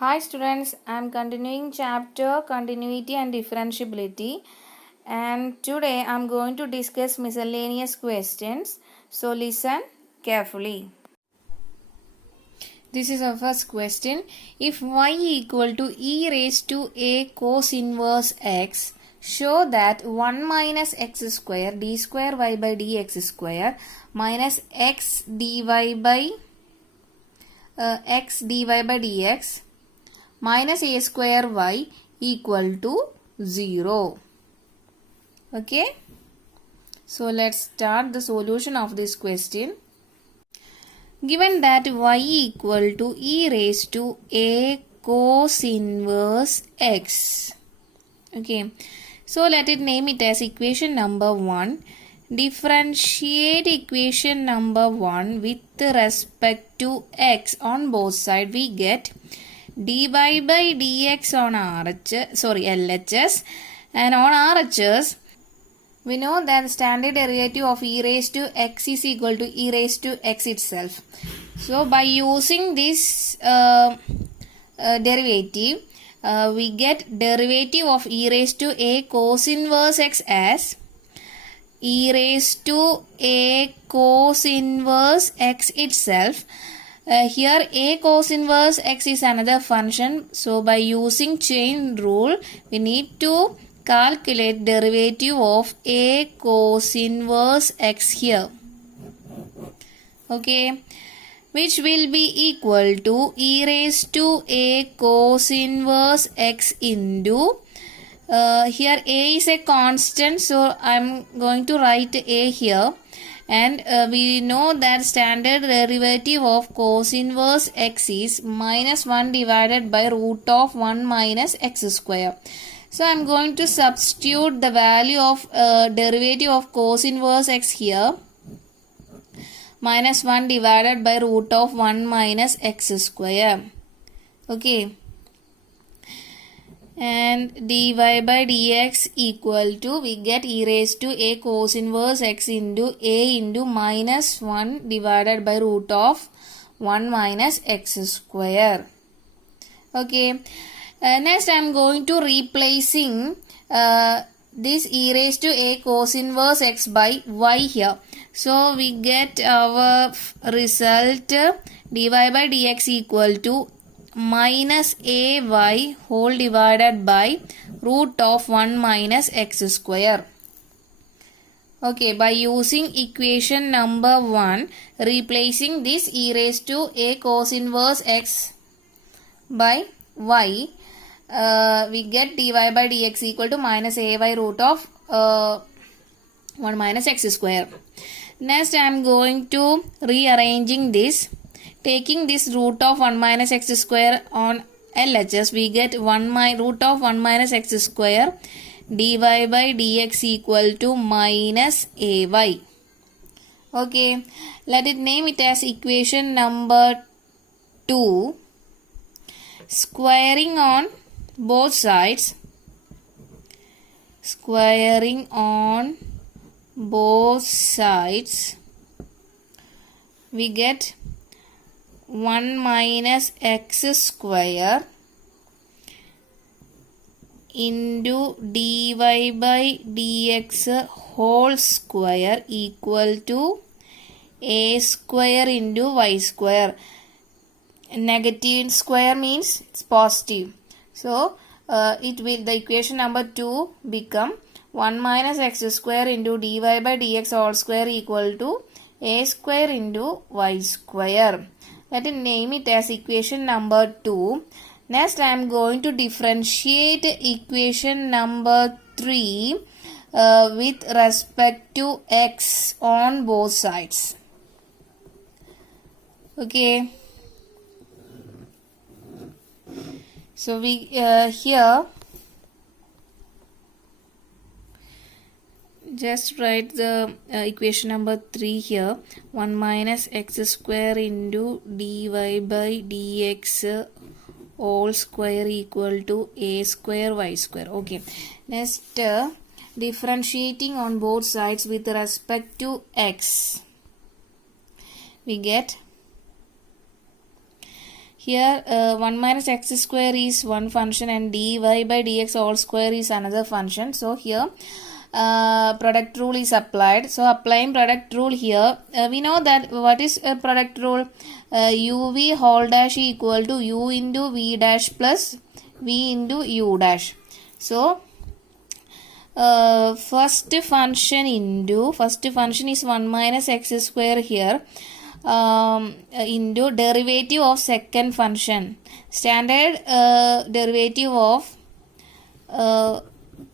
Hi students, I am continuing chapter Continuity and Differentiability, and today I am going to discuss miscellaneous questions. So listen carefully. This is our first question. If y equal to e raised to a cos inverse x, show that 1 minus x square d square y by dx square minus x dy by dx minus a square y equal to 0. Okay. So let's start the solution of this question. Given that y equal to e raised to a cos inverse x. Okay. So let it name it as equation number 1. Differentiate equation number 1 with respect to x on both sides. We get dy by dx on LHS, and on RHS we know that the standard derivative of e raised to x is equal to e raised to x itself. So by using this derivative, we get derivative of e raised to a cos inverse x as e raised to a cos inverse x itself. Here a cos inverse x is another function. So by using chain rule, we need to calculate derivative of a cos inverse x here. Okay. Which will be equal to e raised to a cos inverse x into here a is a constant, so I am going to write a here, and we know that standard derivative of cos inverse x is minus 1 divided by root of 1 minus x square. So I am going to substitute the value of derivative of cos inverse x here, minus 1 divided by root of 1 minus x square. Okay. And dy by dx equal to, we get e raised to a cos inverse x into a into minus 1 divided by root of 1 minus x square. Okay. Next I am going to replacing this e raised to a cos inverse x by y here. So we get our result dy by dx equal to minus ay whole divided by root of 1 minus x square. Okay, by using equation number 1, replacing this e raised to a cos inverse x by y, we get dy by dx equal to minus ay root of 1 minus x square. Next I am going to rearranging this. Taking this root of 1 minus x square on LHS, we get root of 1 minus x square dy by dx equal to minus ay. Okay, let it name it as equation number 2. Squaring on both sides. Squaring on both sides, we get 1 minus x square into dy by dx whole square equal to a square into y square. Negative square means it's positive. So the equation number 2 become 1 minus x square into dy by dx whole square equal to a square into y square. Let us name it as equation number 2. Next I am going to differentiate equation number 3 with respect to x on both sides. Okay. So we here just write the equation number 3 here. 1 minus x square into dy by dx whole square equal to a square y square. Okay. Next differentiating on both sides with respect to x, we get Here 1 minus x square is one function and dy by dx all square is another function. So here product rule is applied. So applying product rule here, we know that what is a product rule? uv whole dash equal to u into v dash plus v into u dash. So first function is 1 minus x square here into derivative of second function. Standard derivative of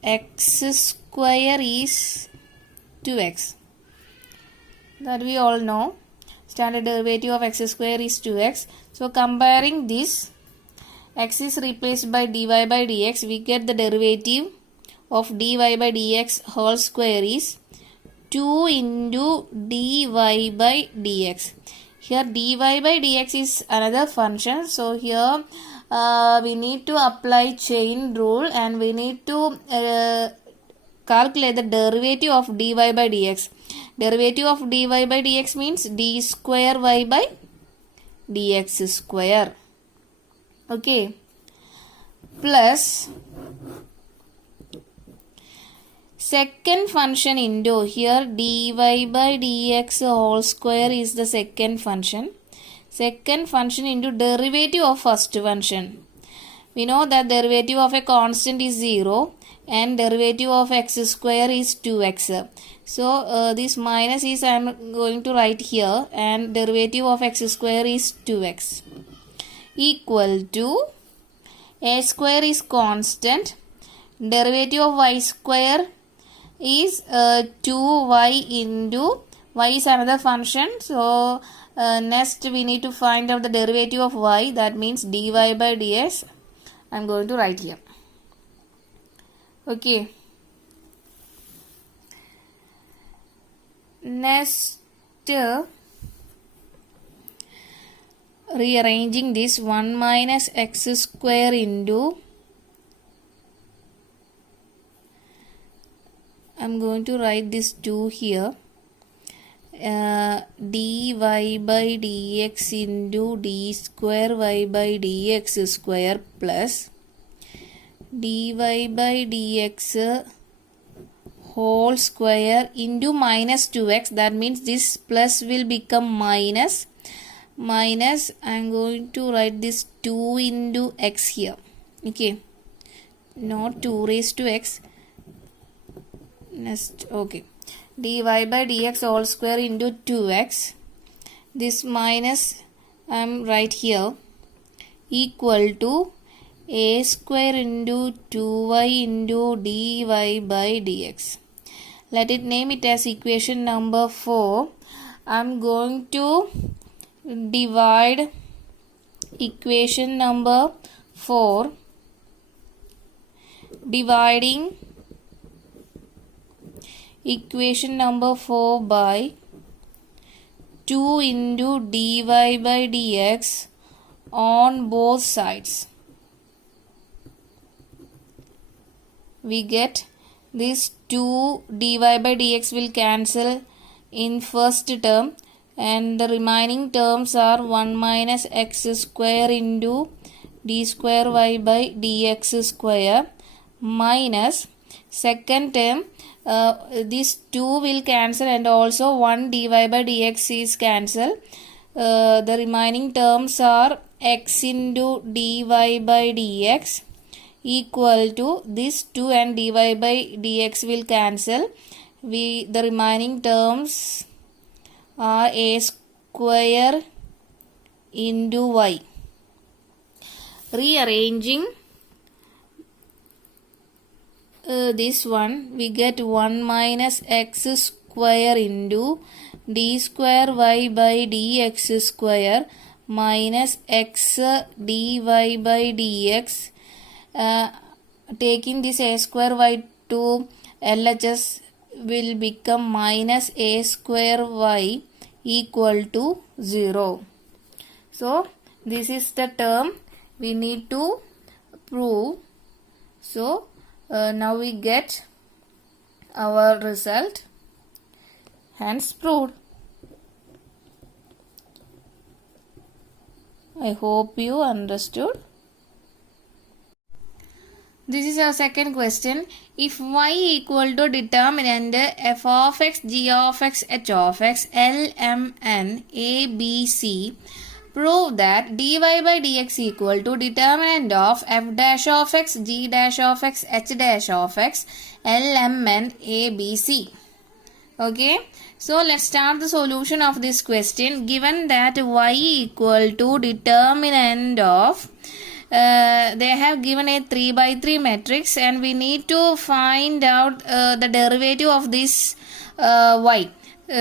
x square is 2x. That we all know. Standard derivative of x square is 2x. So comparing this, x is replaced by dy by dx. We get the derivative of dy by dx whole square is 2 into dy by dx. Here dy by dx is another function. So here we need to apply chain rule and we need to calculate the derivative of dy by dx. Derivative of dy by dx means d square y by dx square. Okay. Plus second function into here dy by dx whole square is the second function. Second function into derivative of first function. We know that derivative of a constant is 0 and derivative of x square is 2x. So this minus is I am going to write here and derivative of x square is 2x equal to a square is constant, derivative of y square is 2y into y is another function. So next we need to find out the derivative of y, that means dy by dx. I am going to write here. Okay. Next, rearranging this 1 minus x square into, I am going to write this 2 here, dy by dx into d square y by dx square plus dy by dx whole square into minus 2x. That means this plus will become minus. Minus, I am going to write this 2 into x here. Okay. Not 2 raised to x. Next, okay. dy by dx whole square into 2x. This minus I am right here equal to a square into 2y into dy by dx. Let it name it as equation number 4. I am going to divide equation number 4, dividing equation number 4 by 2 into dy by dx on both sides. We get this 2 dy by dx will cancel in first term and the remaining terms are 1 minus x square into d square y by dx square minus second term this 2 will cancel and also 1 dy by dx is cancel. The remaining terms are x into dy by dx equal to this 2 and dy by dx will cancel. The remaining terms are a square into y. Rearranging this one, we get 1 minus x square into d square y by dx square minus x dy by dx. Taking this a square y to LHS will become minus a square y equal to 0. So this is the term we need to prove. So now we get our result, hence proved. I hope you understood. This is our second question. If y equal to determinant f of x, g of x, h of x, L, M, N, A, B, C, prove that dy by dx equal to determinant of f dash of x, g dash of x, h dash of x, L, M, N, A, B, C. Okay, so let's start the solution of this question. Given that y equal to determinant of they have given a 3 by 3 matrix, and we need to find out the derivative of this y.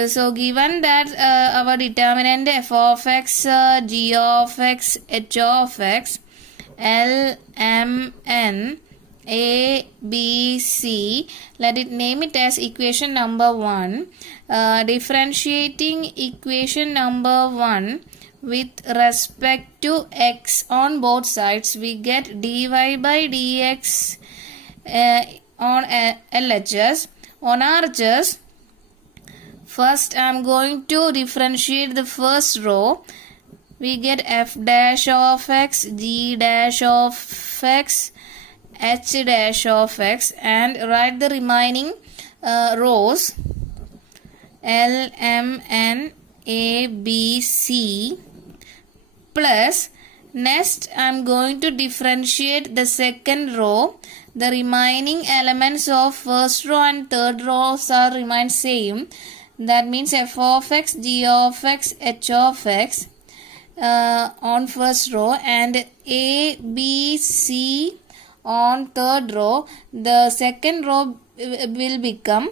So given that our determinant f of x, g of x, h of x, L, M, N, A, B, C, let it name it as equation number 1. Differentiating equation number 1 with respect to x on both sides, we get dy by dx on LHS. On RHS, first I am going to differentiate the first row. We get f dash of x, g dash of x, h dash of x, and write the remaining rows L, M, N, A, B, C, plus next I am going to differentiate the second row. The remaining elements of first row and third rows are remain same. That means f of x, g of x, h of x on first row, and A, B, C on third row. The second row will become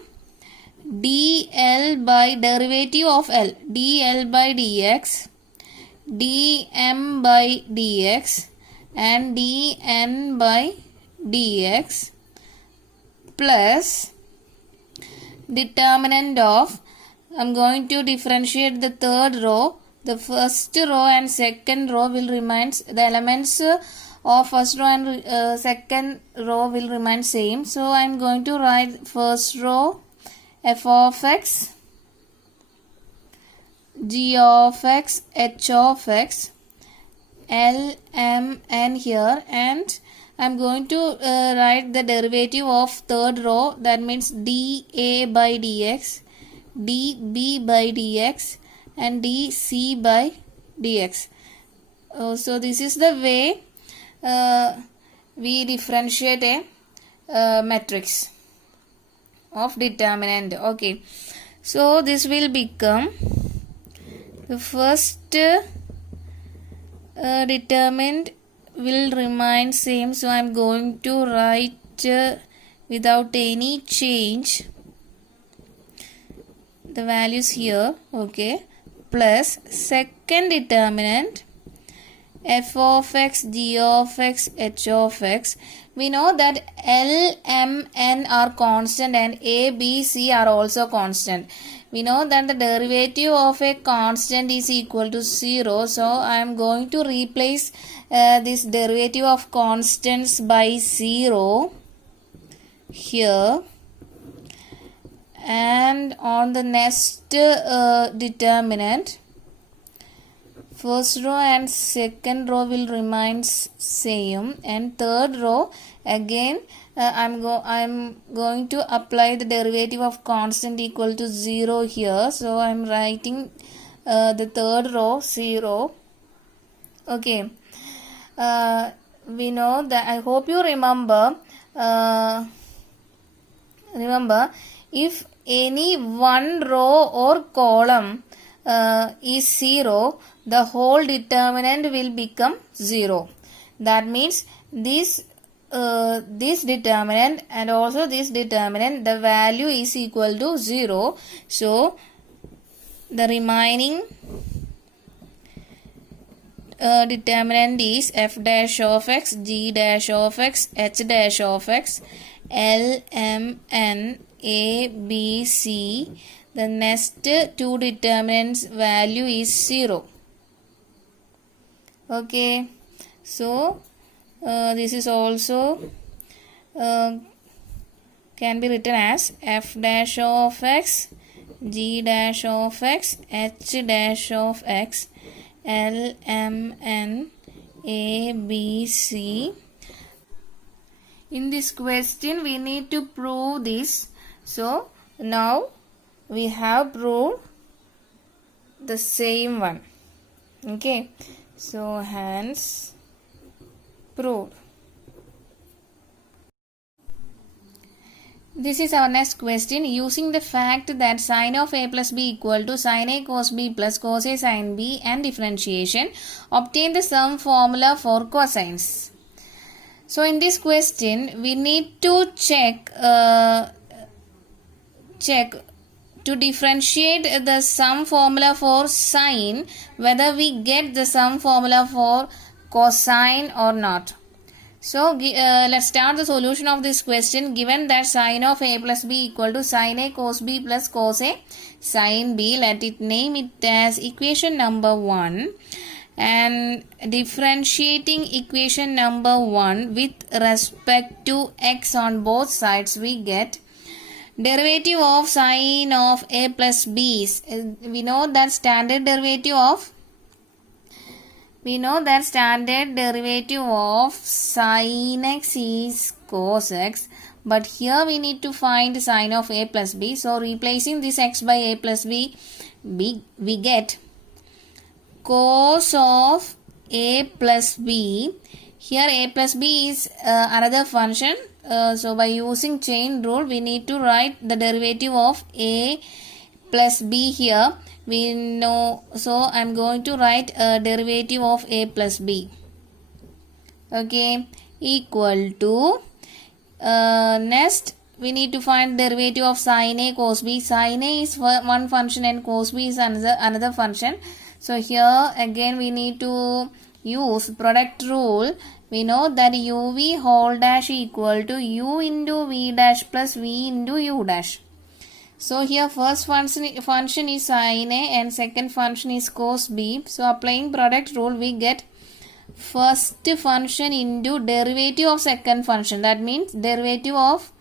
dl by derivative of L, dl by dx, dm by dx, and dn by dx, plus determinant of, I am going to differentiate the third row. The first row and second row will remain, the elements of first row and second row will remain same. So I am going to write first row f of x, g of x, h of x, L, M, N here, and I am going to write the derivative of third row. That means dA by dx, dB by dx, and dC by dx. So this is the way we differentiate a matrix of determinant. Okay, so this will become the first determinant will remain same, so I am going to write without any change the values here. Okay, plus second determinant f of x, g of x, h of x. We know that L, M, N are constant and A, B, C are also constant. We know that the derivative of a constant is equal to 0. So I am going to replace this derivative of constants by 0 here. And on the next determinant, first row and second row will remain same, and third row again I'm going to apply the derivative of constant equal to 0 here. So I'm writing the third row 0. Okay, we know that, I hope you remember if any one row or column is 0, the whole determinant will become 0. That means this determinant and also this determinant, the value is equal to 0. So the remaining determinant is f dash of x, g dash of x, h dash of x, L, M, N, A, B, C. The next two determinants value is 0. Okay, so this is also can be written as f dash of x, g dash of x, h dash of x, L, M, N, A, B, C. In this question we need to prove this. So now we have proved the same one. Okay, so hence proved. This is our next question. Using the fact that sine of a plus b equal to sine a cos b plus cos a sine b and differentiation, obtain the sum formula for cosines. So in this question we need to check to differentiate the sum formula for sine, whether we get the sum formula for cosine or not. So let's start the solution of this question. Given that sine of a plus b equal to sine a cos b plus cos a sine b, let it name it as equation number 1. And differentiating equation number 1 with respect to x on both sides, we get derivative of sine of a plus b. We know that standard derivative of sine x is cos x, but here we need to find sine of a plus b. So replacing this x by a plus b, we get cos of a plus b. Here a plus b is another function. So by using chain rule, we need to write the derivative of a plus b here. We know, so I am going to write a derivative of a plus b. Okay, equal to next we need to find derivative of sine a cos b. Sine a is one function and cos b is another function. So here again we need to use product rule. We know that uv whole dash equal to u into v dash plus v into u dash. So here first function is sine a and second function is cos b. So applying product rule, we get first function into derivative of second function. That means derivative of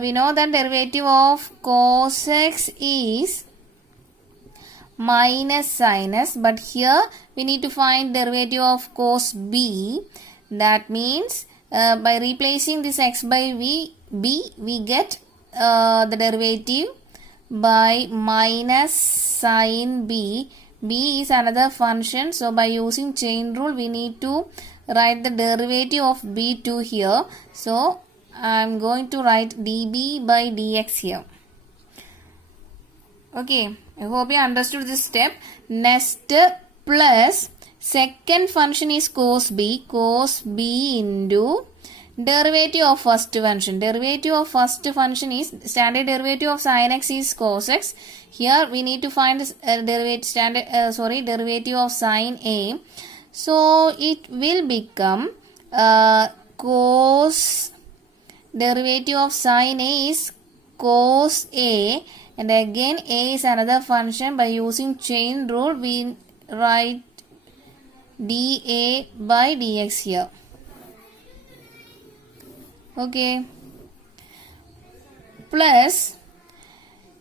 we know that derivative of cos x is minus sin s, but here we need to find derivative of cos b. That means by replacing this x by b, we get the derivative by minus sin b. B is another function, so by using chain rule we need to write the derivative of b2 here. So I am going to write db by dx here. Okay, I hope you understood this step. Next, plus second function is cos b into derivative of first function. Derivative of first function is standard derivative of sin x is cos x. Here we need to find derivative of sin a. So it will become cos derivative of sin a is cos a, and again a is another function. By using chain rule, we write dA by dx here. Okay, plus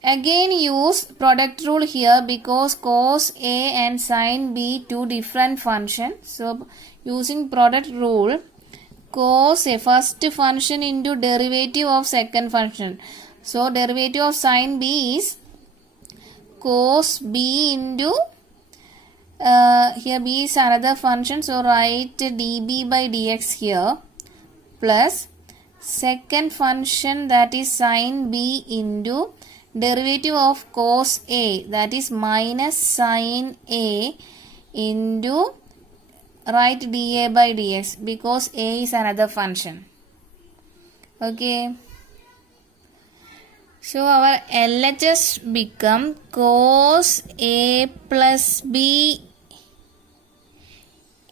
again use product rule here because cos a and sin b two different functions. So using product rule, cos a first function into derivative of second function. So derivative of sin b is cos b into here b is another function, so write dB by dx here, plus second function, that is sin b into derivative of cos a, that is minus sin a into write dA by dx because a is another function. Okay, so our LHS become cos a plus b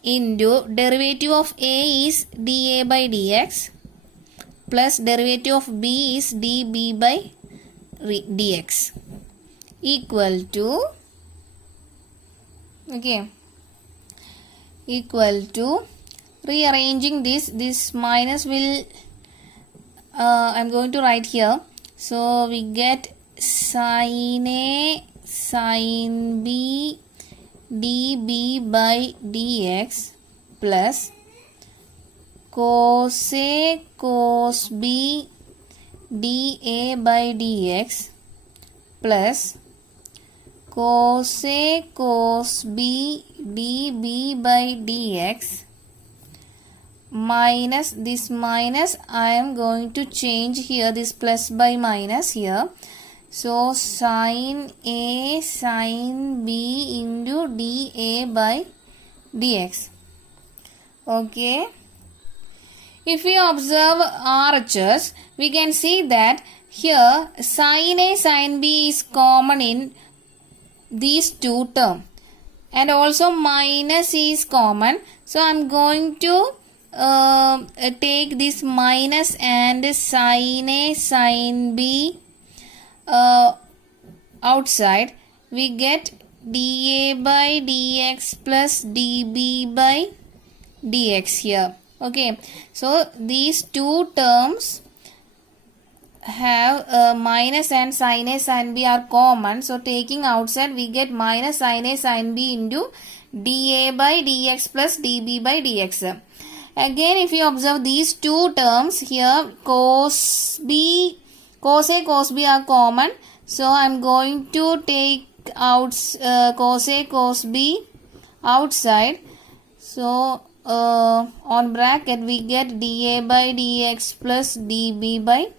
into derivative of a is dA by dx plus derivative of b is dB by dx equal to, okay, equal to, rearranging this minus will I am going to write here. So we get sin a sin b dB by dx plus cos A cos B dA by dx plus cos A cos B dB by dx minus this minus I am going to change here this plus by minus here. So sin A sin B into dA by dx. Okay. If we observe RHS, we can see that here sin A sin B is common in these two terms and also minus is common. So I am going to take this minus and sin A sin B outside. We get dA by dx plus dB by dx here. Okay, so these two terms have minus and sin A sin B are common. So taking outside we get minus sin A sin B into dA by dx plus dB by dx. Again, if you observe these two terms here, cos A cos B are common. So I am going to take out cos A cos B outside. So on bracket we get dA by dx plus dB by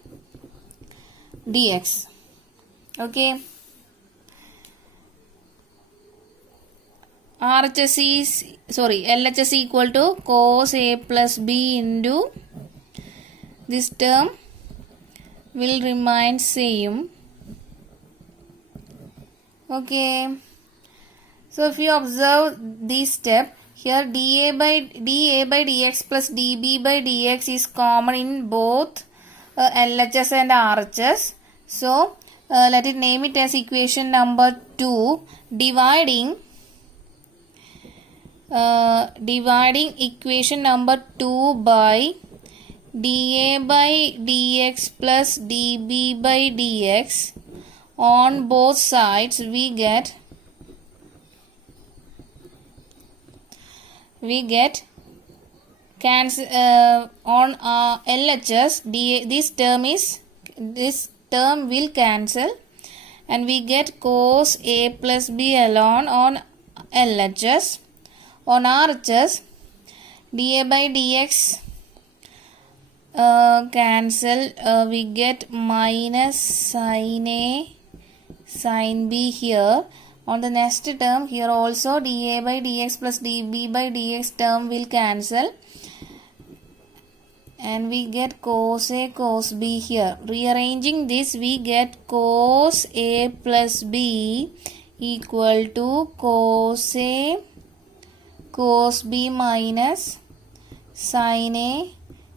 dx. Okay. LHS equal to cos A plus B into this term will remain same. Okay. So if you observe this step, here dA by dx plus dB by dx is common in both LHS and RHS. So let it name it as equation number 2, dividing equation number 2 by dA by dx plus dB by dx on both sides we get cancel on LHS this term will cancel and we get cos A plus B alone on LHS. On RHS dA by dx cancel, we get minus sin A sin B here. On the next term here also dA by dx plus dB by dx term will cancel and we get cos A cos B here. Rearranging this we get cos A plus B equal to cos A cos B minus sin A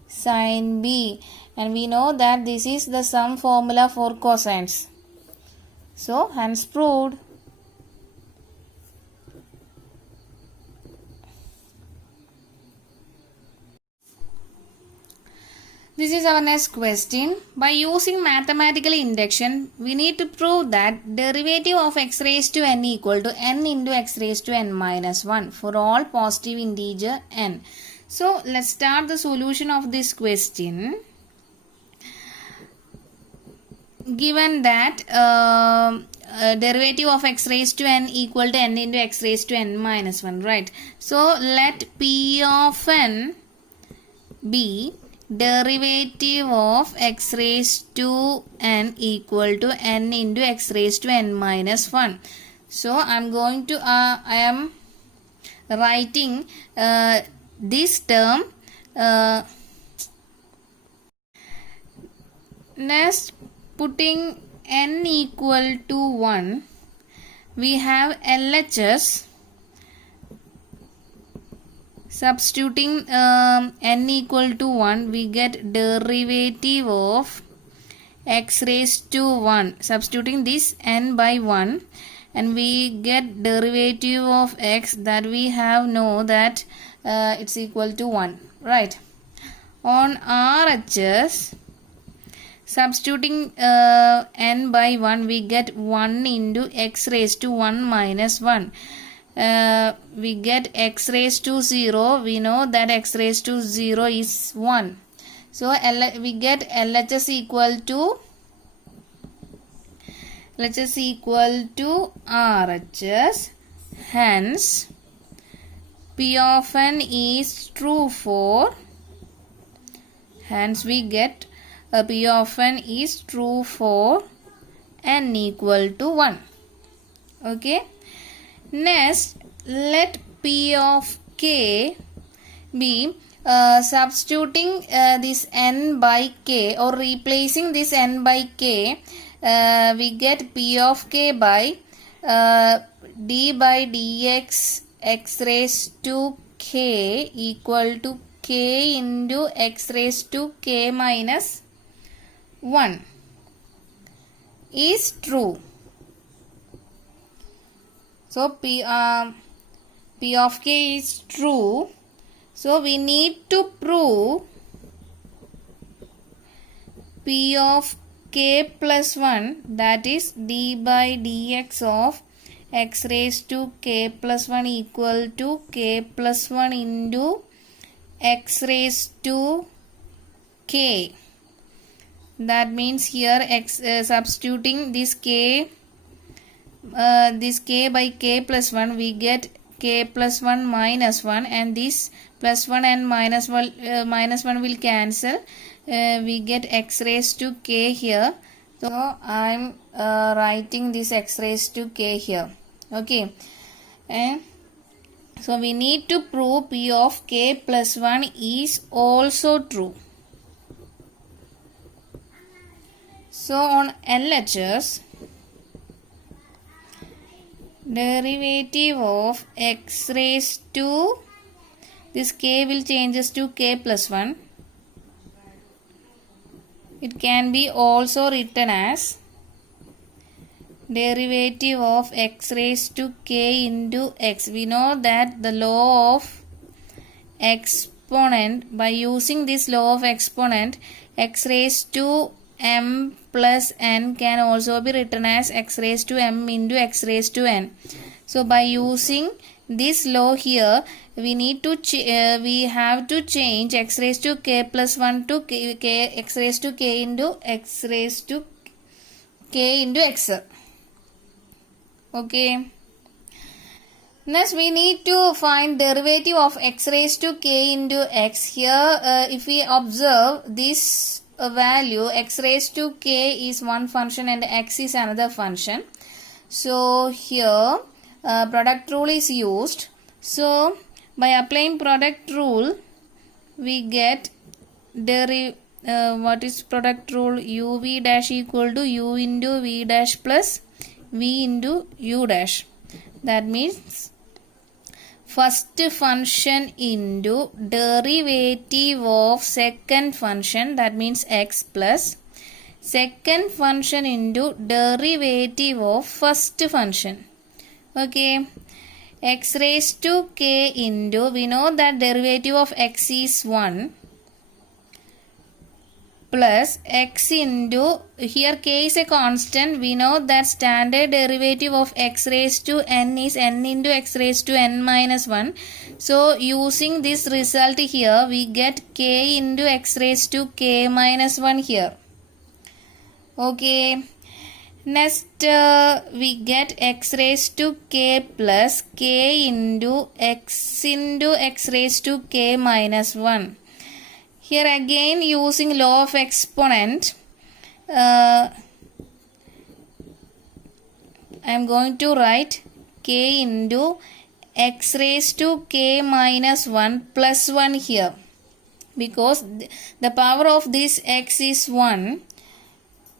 sin B, and we know that this is the sum formula for cosines. So hence proved. This is our next question. By using mathematical induction, we need to prove that derivative of x raised to n equal to n into x raised to n minus 1 for all positive integer n. So let's start the solution of this question. Given that derivative of x raised to n equal to n into x raised to n minus 1, right? So let P of n be derivative of x raised to n equal to n into x raised to n minus 1. So I am writing this term. Next, putting n equal to 1, we have LHS. Substituting n equal to 1, we get derivative of x raised to 1. Substituting this n by 1 and we get derivative of x that we have know that it's equal to 1, right? On RHS, substituting n by 1, we get 1 into x raised to 1 minus 1. we get x raised to 0. We know that x raised to 0 is 1. So we get LHS equal to RHS. Hence, P of n is true for. Hence, we get P of n is true for n equal to 1. Okay. Next, let P of k be substituting this n by k or replacing this n by k. We get P of k by d by dx x raised to k equal to k into x raised to k minus 1 is true. So P of k is true. So we need to prove P of k plus 1, that is d by dx of x raised to k plus 1 equal to k plus 1 into x raised to k. That means here substituting this k by k plus 1, we get k plus 1 minus 1, and this plus 1 and minus 1 will cancel. We get x raised to k here. So I am writing this x raised to k here. Okay. So we need to prove P of k plus 1 is also true. So on LHS, derivative of x raised to, this k will changes to k plus 1. It can be also written as derivative of x raised to k into x. We know that the law of exponent, by using this law of exponent, x raised to m plus n can also be written as x raised to m into x raised to n. So by using this law here, we need to we have to change x raised to k plus 1 to x raised to k into x raised to k into x. Okay. Next, we need to find derivative of x raised to k into x. Here, if we observe this value, x raised to k is one function and x is another function. So here product rule is used. So by applying product rule, we get what is product rule? uv dash equal to u into v dash plus v into u dash. That means first function into derivative of second function, that means x, plus second function into derivative of first function. Okay. X raised to k into, we know that derivative of x is 1, plus x into, here k is a constant, we know that standard derivative of x raised to n is n into x raised to n minus 1. So using this result here, we get k into x raised to k minus 1 here. Okay. Next, we get x raised to k plus k into x raised to k minus 1. Here again, using law of exponent, I am going to write k into x raised to k minus 1 plus 1 here, because the power of this x is 1.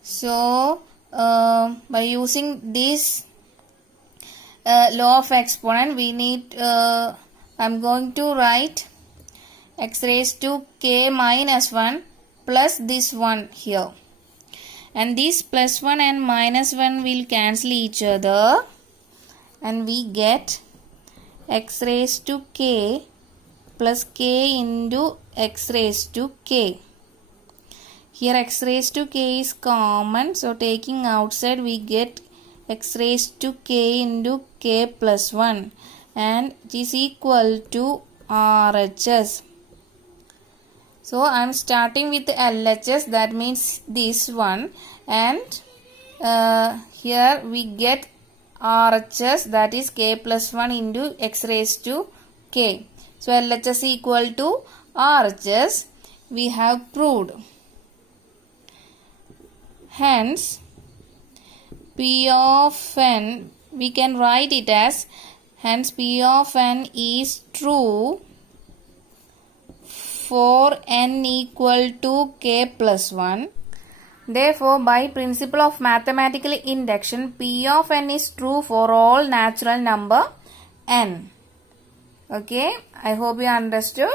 So by using this law of exponent, we need I am going to write x raised to k minus 1 plus this 1 here, and this plus 1 and minus 1 will cancel each other, and we get x raised to k plus k into x raised to k. Here x raised to k is common, so taking outside we get x raised to k into k plus 1. and it is equal to RHS. So I am starting with LHS, that means this one, and here we get RHS, that is k plus 1 into x raised to k. So LHS equal to RHS we have proved. Hence P of n, we can write it as, hence P of n is true for n equal to k plus 1. Therefore, by principle of mathematical induction, P of n is true for all natural number n. Okay, I hope you understood.